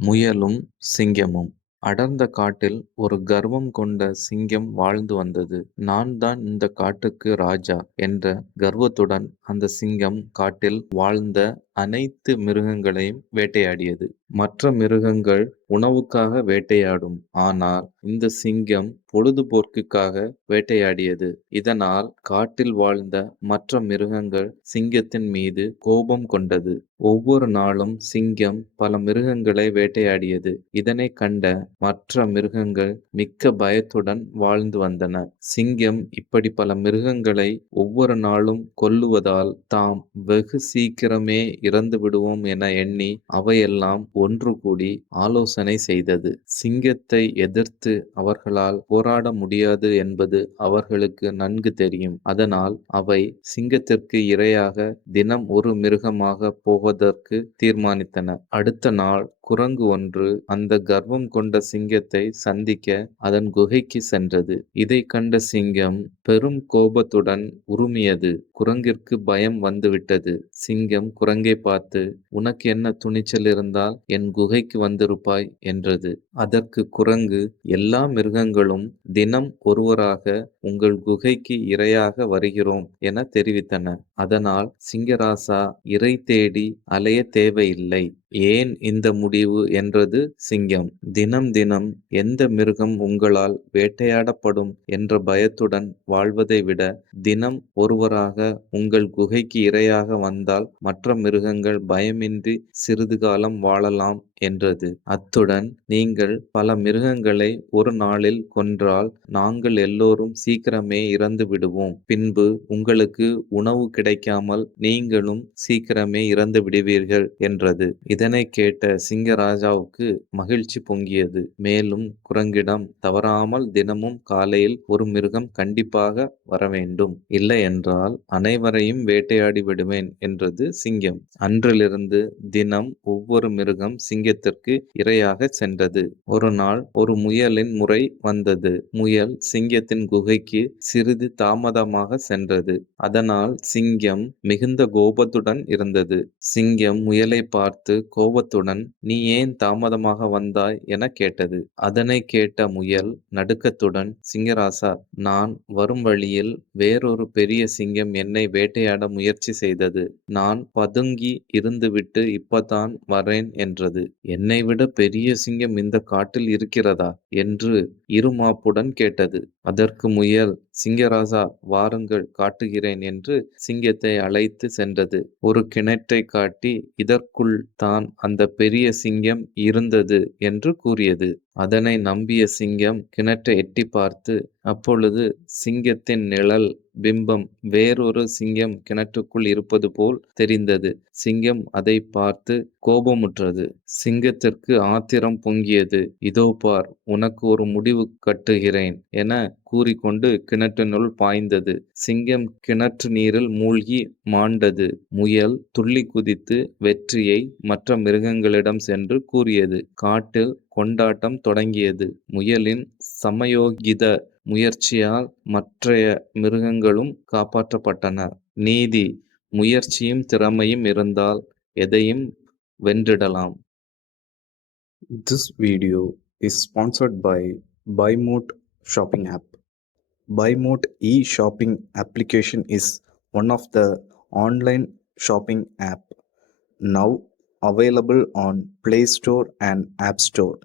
முயலும் சிங்கமும். அடர்ந்த காட்டில் ஒரு கர்வம் கொண்ட சிங்கம் வாழ்ந்து வந்தது. நான் தான் இந்த காட்டுக்கு ராஜா என்ற கர்வத்துடன் அந்த சிங்கம் காட்டில் வாழ்ந்த அனைத்து மிருகங்களையும் வேட்டையாடியது. மற்ற மிருகங்கள் உணவுக்காக வேட்டையாடும், ஆனால் இந்த சிங்கம் பொழுதுபோக்குக்காக வேட்டையாடியது. இதனால் காட்டில் வாழ்ந்த மற்ற மிருகங்கள் சிங்கத்தின் மீது கோபம் கொண்டது. ஒவ்வொரு நாளும் சிங்கம் பல மிருகங்களை வேட்டையாடியது. இதனைக் கண்ட மற்ற மிருகங்கள் மிக்க பயத்துடன் வாழ்ந்து வந்தன. சிங்கம் இப்படி பல மிருகங்களை ஒவ்வொரு நாளும் கொல்லுவதால் தாம் வெகு சீக்கிரமே இறந்து விடுவோம் என எண்ணி அவையெல்லாம் ஒன்று கூடி ஆலோசனை செய்தது. சிங்கத்தை எதிர்த்து அவர்களால் போராட முடியாது என்பது அவர்களுக்கு நன்கு தெரியும். அதனால் அவை சிங்கத்திற்கு இரையாக தினம் ஒரு மிருகமாக போவதற்கு தீர்மானித்தன. அடுத்த நாள் குரங்கு ஒன்று அந்த கர்வம் கொண்ட சிங்கத்தை சந்திக்க அதன் குகைக்கு சென்றது. இதை கண்ட சிங்கம் பெரும் கோபத்துடன் உறுமியது. குரங்கிற்கு பயம் வந்துவிட்டது. சிங்கம் குரங்கை பார்த்து, உனக்கு என்ன துணிச்சல் இருந்தால் என் குகைக்கு வந்திருப்பாய் என்றது. அதற்கு குரங்கு, எல்லா மிருகங்களும் தினம் ஒருவராக உங்கள் குகைக்கு இரையாக வருகிறோம் என தெரிவித்தன. அதனால் சிங்கராசா இரை தேடி அலைய தேவையில்லை. ஏன் இந்த முடிவு என்றது சிங்கம். தினம் தினம் எந்த மிருகம் உங்களால் வேட்டையாடப்படும் என்ற பயத்துடன் வாழ்வதை விட தினம் ஒருவராக உங்கள் குகைக்கு இரையாக வந்தால் மற்ற மிருகங்கள் பயமின்றி சிறிது காலம் வாழலாம் என்றது. அத்துடன் நீங்கள் பல மிருகங்களை ஒரு நாளில் கொன்றால் நாங்கள் எல்லோரும் சீக்கிரமே இறந்து விடுவோம். பின்பு உங்களுக்கு உணவு கிடைக்காமல் நீங்களும் சீக்கிரமே இறந்து விடுவீர்கள் என்றது. இதனை கேட்ட சிங்கராஜாவுக்கு மகிழ்ச்சி பொங்கியது. மேலும் குரங்கிடம், தவறாமல் தினமும் காலையில் ஒரு மிருகம் கண்டிப்பாக வர வேண்டும், இல்லை என்றால் அனைவரையும் வேட்டையாடி விடுவேன் என்றது சிங்கம். அன்றிலிருந்து தினம் ஒவ்வொரு மிருகம் சிங்கத்திற்கு இரையாக சென்றது. ஒரு நாள் ஒரு முயலின் முறை வந்தது. முயல் சிங்கத்தின் குகைக்கு சிறிது தாமதமாக சென்றது. அதனால் சிங்கம் மிகுந்த கோபத்துடன் இருந்தது. சிங்கம் முயலை பார்த்து கோபத்துடன், நீ ஏன் தாமதமாக வந்தாய் என கேட்டது. அதனை கேட்ட முயல் நடுக்கத்துடன், சிங்கராசா, நான் வரும் வழியில் வேறொரு பெரிய சிங்கம் என்னை வேட்டையாட முயற்சி செய்தது. நான் பதுங்கி இருந்துவிட்டு இப்பதான் வரேன் என்றது. என்னை விட பெரிய சிங்கம் இந்த காட்டில் இருக்கிறதா என்று இருமாப்புடன் கேட்டது. அதற்கு முயல், சிங்கராசா, வாருங்கள் காட்டுகிறேன் என்று சிங்கத்தை அழைத்து சென்றது. ஒரு கிணற்றை காட்டி இதற்குள் தான் அந்த பெரிய சிங்கம் இருந்தது என்று கூறியது. அதனை நம்பிய சிங்கம் கிணற்றை எட்டி பார்த்து, அப்பொழுது சிங்கத்தின் நிழல் பிம்பம் வேறொரு சிங்கம் கிணற்றுக்குள் இருப்பது போல் தெரிந்தது. சிங்கம் அதை பார்த்து கோபமுற்றது. சிங்கத்திற்கு ஆத்திரம் பொங்கியது. இதோ பார், உனக்கு ஒரு முடிவு கட்டுகிறேன் என கூறிக்கொண்டு கிணற்றினுள் பாய்ந்தது. சிங்கம் கிணற்று நீரில் மூழ்கி மாண்டது. முயல் துள்ளி குதித்து வெற்றியை மற்ற மிருகங்களிடம் சென்று கூறியது. காட்டில் கொண்டாட்டம் தொடங்கியது. முயலின் சமயோகித முயற்சியால் மற்றைய மிருகங்களும் காப்பாற்றப்பட்டன. நீதி: முயற்சியும் திறமையும் இருந்தால் எதையும் வென்றிடலாம். This video is sponsored by BuyMote shopping app. BuyMote e-shopping application is one of the online shopping app now available on Play Store and App Store.